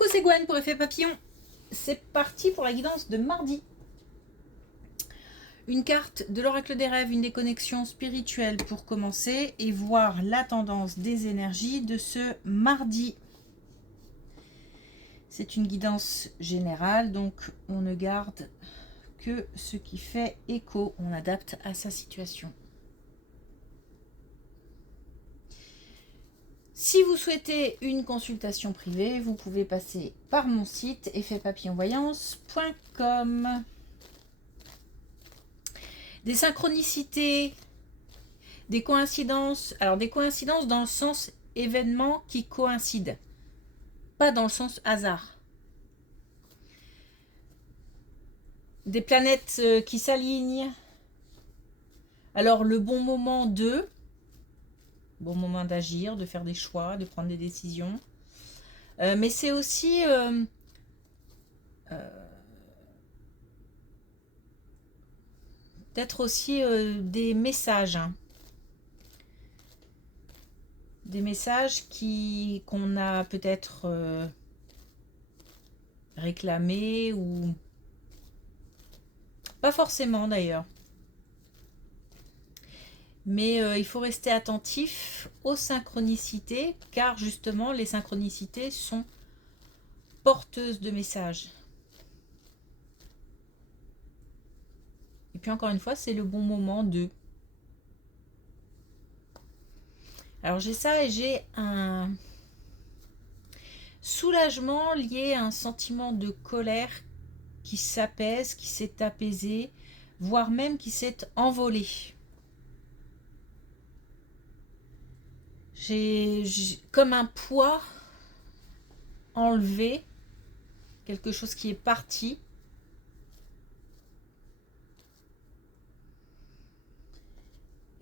Coucou, c'est Gwen pour Effet Papillon. C'est parti pour la guidance de mardi. Une carte de l'oracle des rêves, une déconnexion spirituelle pour commencer et voir la tendance des énergies de ce mardi. C'est une guidance générale, donc on ne garde que ce qui fait écho, on adapte à sa situation. Si vous souhaitez une consultation privée, vous pouvez passer par mon site effetpapillonvoyance.com. Des synchronicités, des coïncidences. Alors des coïncidences dans le sens événements qui coïncident, pas dans le sens hasard. Des planètes qui s'alignent. Alors le bon moment d'agir, de faire des choix, de prendre des décisions. Mais c'est aussi peut-être aussi des messages. Des messages qu'on a peut-être réclamés ou pas forcément d'ailleurs. Mais il faut rester attentif aux synchronicités, car justement les synchronicités sont porteuses de messages. Et puis encore une fois, c'est le bon moment de... Alors j'ai ça et j'ai un soulagement lié à un sentiment de colère qui s'apaise, qui s'est apaisé, voire même qui s'est envolé. J'ai comme un poids enlevé, quelque chose qui est parti.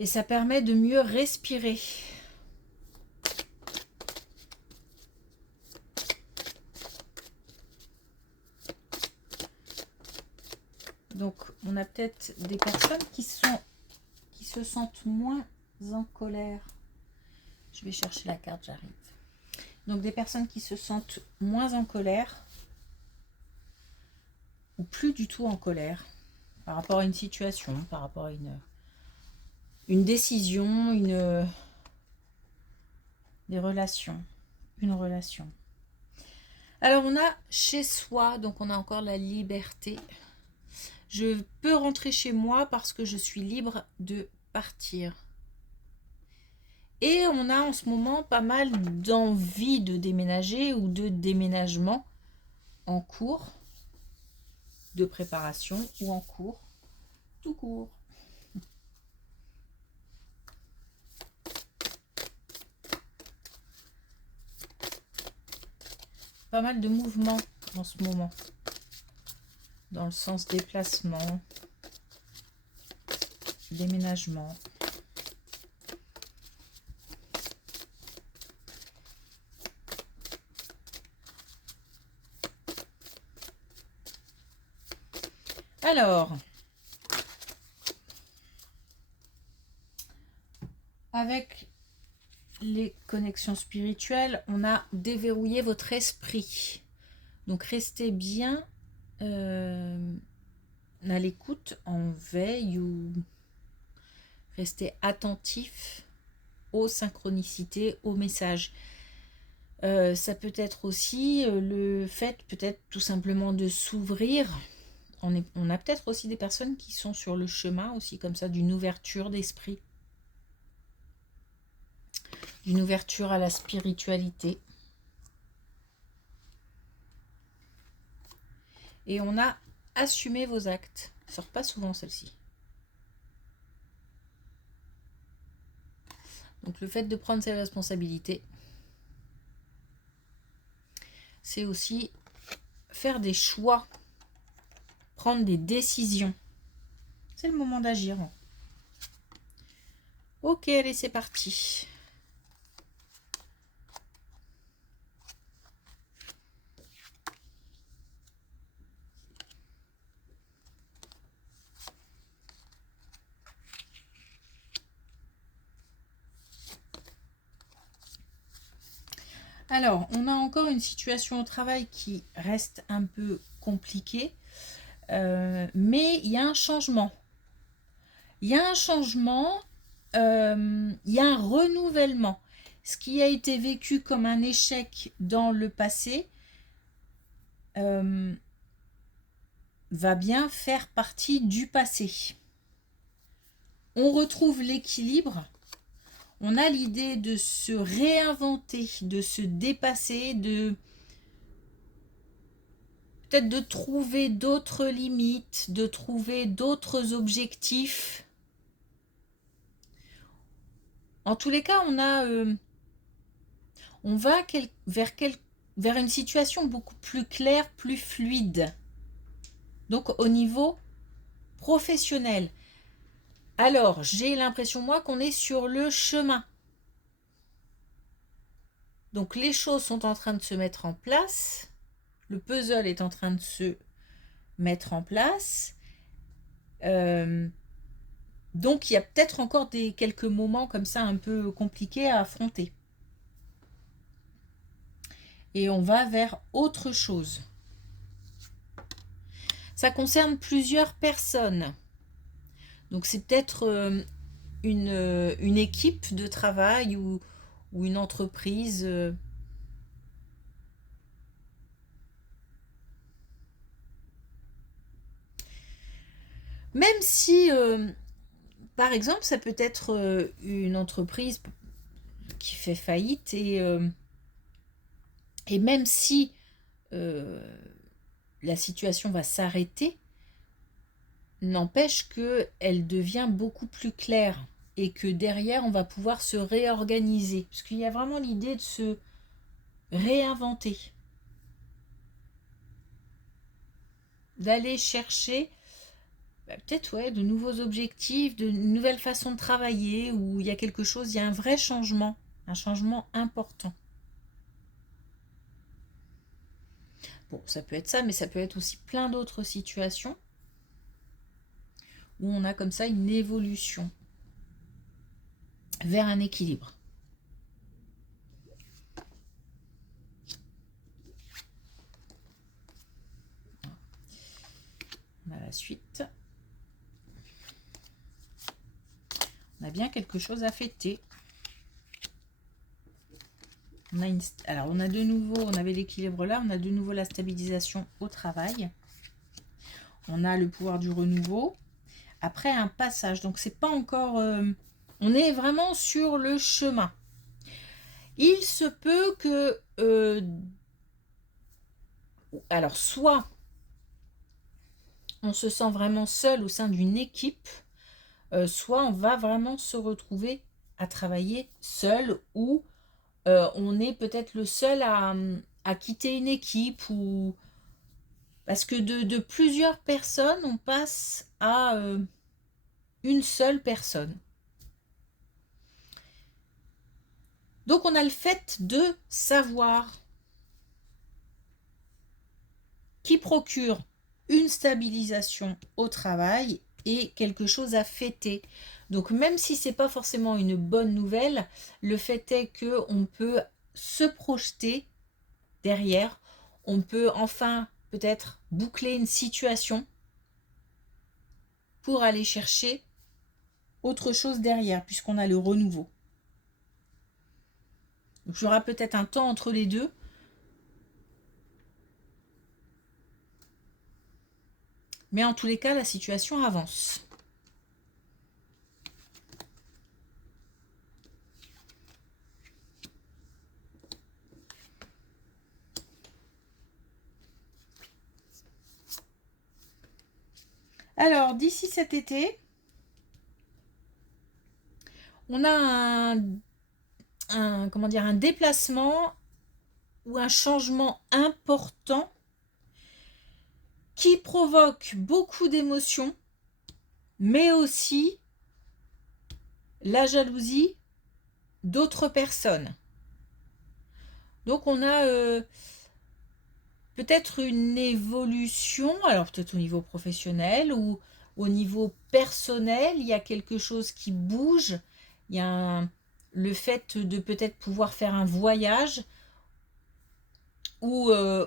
Et ça permet de mieux respirer. Donc, on a peut-être des personnes qui se sentent moins en colère. Je vais chercher la carte, j'arrive. Donc, des personnes qui se sentent moins en colère ou plus du tout en colère par rapport à une situation, par rapport à une décision, des relations, une relation. Alors, on a chez soi, donc on a encore la liberté. Je peux rentrer chez moi parce que je suis libre de partir. Et on a en ce moment pas mal d'envie de déménager ou de déménagement en cours, de préparation ou en cours, tout court. Pas mal de mouvements en ce moment, dans le sens déplacement, déménagement. Alors, avec les connexions spirituelles, on a déverrouillé votre esprit. Donc, restez bien à l'écoute, en veille ou restez attentif aux synchronicités, aux messages. Ça peut être aussi le fait peut-être tout simplement de s'ouvrir. On a peut-être aussi des personnes qui sont sur le chemin aussi comme ça d'une ouverture d'esprit, d'une ouverture à la spiritualité. Et on a assumé vos actes. Ça sort pas souvent celle-ci. Donc le fait de prendre ses responsabilités, c'est aussi faire des choix, prendre des décisions. C'est le moment d'agir. Ok, allez, c'est parti. Alors, on a encore une situation au travail qui reste un peu compliquée, mais il y a un changement. Il y a un changement, il y a un renouvellement. Ce qui a été vécu comme un échec dans le passé va bien faire partie du passé. On retrouve l'équilibre. On a l'idée de se réinventer, de se dépasser, peut-être de trouver d'autres limites, de trouver d'autres objectifs. En tous les cas, on va vers une situation beaucoup plus claire, plus fluide. Donc au niveau professionnel. Alors, j'ai l'impression, moi, qu'on est sur le chemin. Donc les choses sont en train de se mettre en place. Le puzzle est en train de se mettre en place. Donc il y a peut-être encore quelques moments comme ça un peu compliqués à affronter. Et on va vers autre chose. Ça concerne plusieurs personnes. Donc c'est peut-être une équipe de travail ou une entreprise. Même si, par exemple, ça peut être une entreprise qui fait faillite et même si la situation va s'arrêter, n'empêche qu'elle devient beaucoup plus claire et que derrière, on va pouvoir se réorganiser. Parce qu'il y a vraiment l'idée de se réinventer. D'aller chercher peut-être de nouveaux objectifs, de nouvelles façons de travailler, où il y a quelque chose, il y a un vrai changement, un changement important. Bon, ça peut être ça, mais ça peut être aussi plein d'autres situations où on a comme ça une évolution vers un équilibre. On a la suite. On a bien quelque chose à fêter. Alors, on a de nouveau, on avait l'équilibre là, on a de nouveau la stabilisation au travail. On a le pouvoir du renouveau. Après, un passage. Donc, c'est pas encore... on est vraiment sur le chemin. Il se peut que... alors, soit on se sent vraiment seul au sein d'une équipe, soit on va vraiment se retrouver à travailler seul ou on est peut-être le seul à quitter une équipe ou parce que de plusieurs personnes on passe à une seule personne. Donc on a le fait de savoir qui procure une stabilisation au travail et quelque chose à fêter. Donc même si c'est pas forcément une bonne nouvelle, le fait est que on peut se projeter derrière, on peut enfin peut-être boucler une situation pour aller chercher autre chose derrière, puisqu'on a le renouveau. Donc il y aura peut-être un temps entre les deux. Mais en tous les cas, la situation avance. Alors, d'ici cet été, on a un déplacement ou un changement important qui provoque beaucoup d'émotions, mais aussi la jalousie d'autres personnes. Donc on a peut-être une évolution, alors peut-être au niveau professionnel ou au niveau personnel, il y a quelque chose qui bouge, il y a le fait de peut-être pouvoir faire un voyage ou, euh,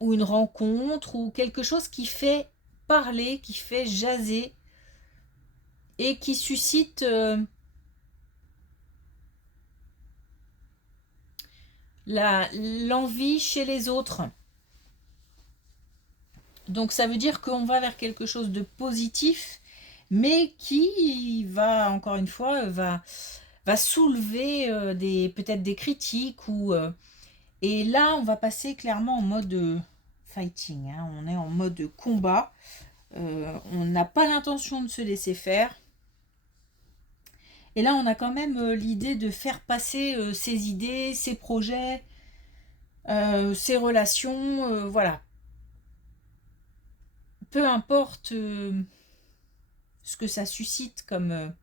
ou une rencontre, ou quelque chose qui fait parler, qui fait jaser, et qui suscite l'envie chez les autres. Donc ça veut dire qu'on va vers quelque chose de positif, mais qui va, encore une fois, va soulever peut-être des critiques. Et là, on va passer clairement en mode fighting, hein. On est en mode combat. On n'a pas l'intention de se laisser faire. Et là, on a quand même l'idée de faire passer ses idées, ses projets, ses relations, voilà. Peu importe ce que ça suscite comme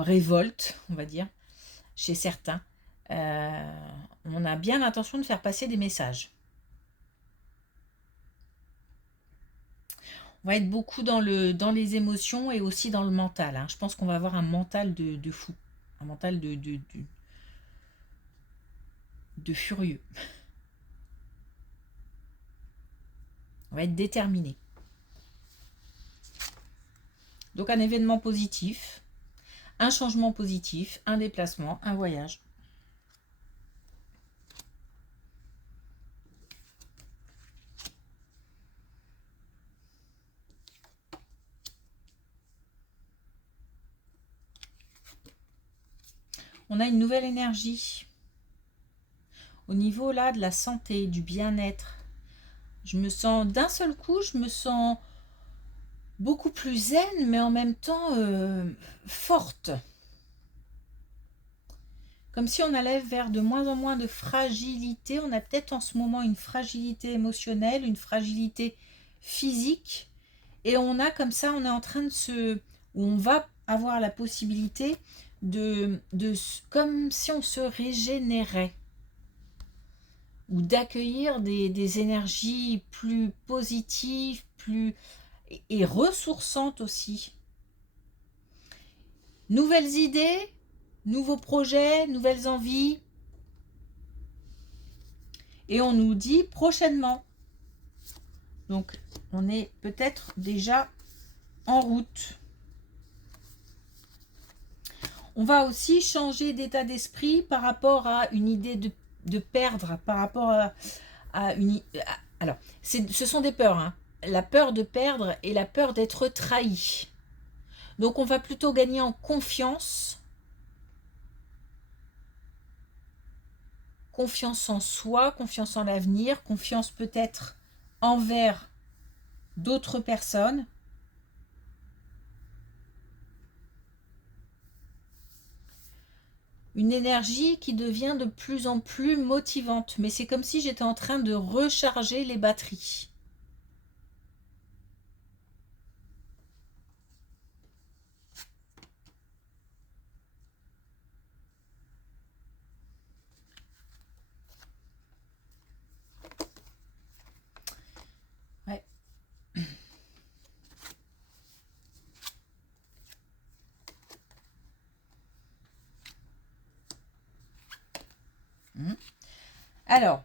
révolte, on va dire, chez certains. On a bien l'intention de faire passer des messages. On va être beaucoup dans les émotions et aussi dans le mental, hein. Je pense qu'on va avoir un mental de fou, un mental de furieux. On va être déterminé. Donc un événement positif, un changement positif, un déplacement, un voyage. On a une nouvelle énergie. Au niveau là de la santé, du bien-être, d'un seul coup, je me sens beaucoup plus zen, mais en même temps forte. Comme si on allait vers de moins en moins de fragilité. On a peut-être en ce moment une fragilité émotionnelle, une fragilité physique. Et on a comme ça, on est en train où on va avoir la possibilité comme si on se régénérait. Ou d'accueillir des énergies plus positives, et ressourçantes aussi. Nouvelles idées, nouveaux projets, nouvelles envies. Et on nous dit prochainement. Donc, on est peut-être déjà en route. On va aussi changer d'état d'esprit par rapport à une idée de perdre, par rapport à une... Alors, ce sont des peurs, hein. La peur de perdre et la peur d'être trahi. Donc, on va plutôt gagner en confiance. Confiance en soi, confiance en l'avenir, confiance peut-être envers d'autres personnes. Une énergie qui devient de plus en plus motivante. Mais c'est comme si j'étais en train de recharger les batteries. Ouais. Alors,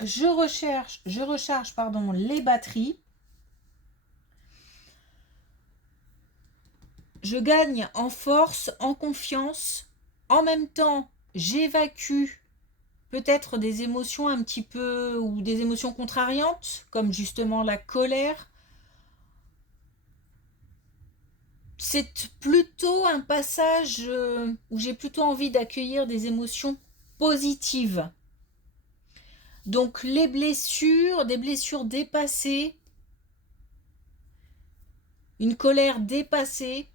je recharge les batteries. Je gagne en force, en confiance. En même temps, j'évacue peut-être des émotions un petit peu, ou des émotions contrariantes, comme justement la colère. C'est plutôt un passage où j'ai plutôt envie d'accueillir des émotions positives. Donc des blessures dépassées, une colère dépassée.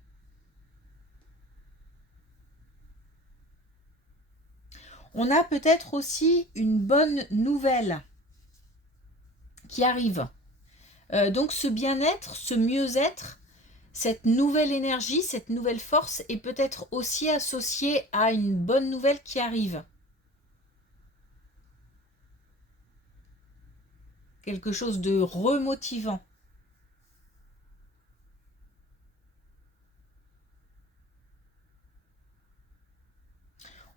On a peut-être aussi une bonne nouvelle qui arrive. Donc ce bien-être, ce mieux-être, cette nouvelle énergie, cette nouvelle force est peut-être aussi associée à une bonne nouvelle qui arrive. Quelque chose de remotivant.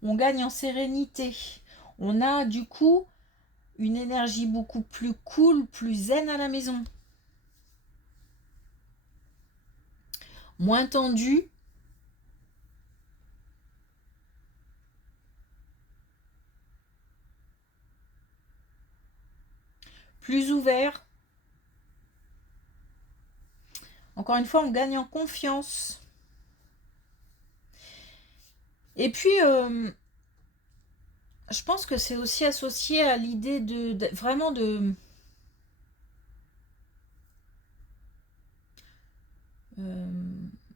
on gagne en sérénité. On a du coup une énergie beaucoup plus cool, plus zen à la maison. Moins tendue. Plus ouvert. Encore une fois, on gagne en confiance. Et puis, je pense que c'est aussi associé à l'idée vraiment de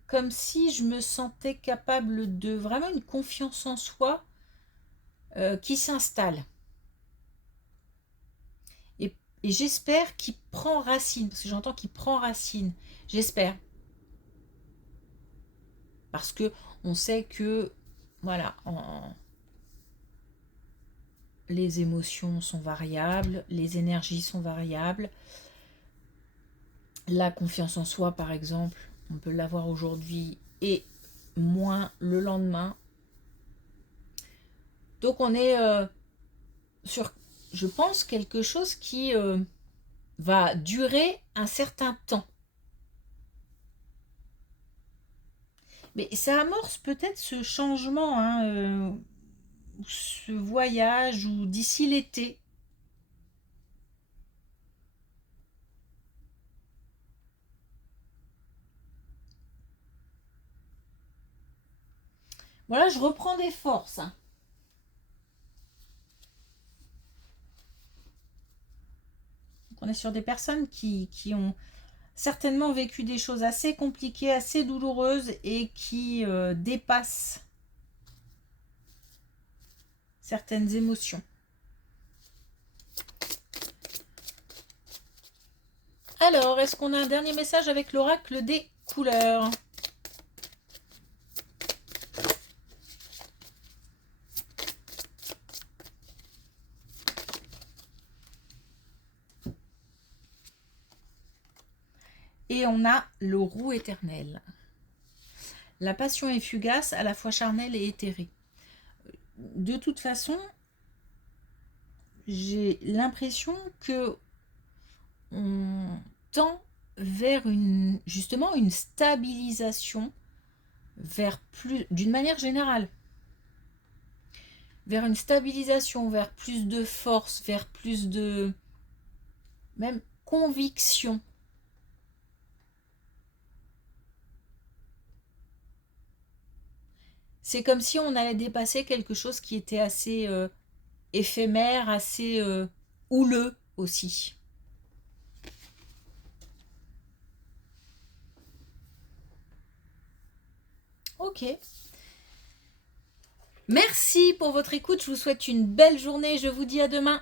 comme si je me sentais capable de vraiment une confiance en soi qui s'installe. Et j'espère qu'il prend racine, parce que j'entends qu'il prend racine. J'espère. Parce que on sait que, voilà, les émotions sont variables, les énergies sont variables. La confiance en soi, par exemple, on peut l'avoir aujourd'hui et moins le lendemain. Donc on est sur, je pense, quelque chose qui va durer un certain temps. Mais ça amorce peut-être ce changement, hein, ce voyage, ou d'ici l'été. Voilà, je reprends des forces, hein. On est sur des personnes qui ont certainement vécu des choses assez compliquées, assez douloureuses et qui dépassent certaines émotions. Alors, est-ce qu'on a un dernier message avec l'oracle des couleurs? Et on a le roux éternel. La passion est fugace, à la fois charnelle et éthérée. De toute façon, j'ai l'impression que on tend vers justement une stabilisation, vers plus, d'une manière générale, vers une stabilisation, vers plus de force, vers plus de même conviction. C'est comme si on allait dépasser quelque chose qui était assez éphémère, assez houleux aussi. Ok. Merci pour votre écoute. Je vous souhaite une belle journée. Je vous dis à demain.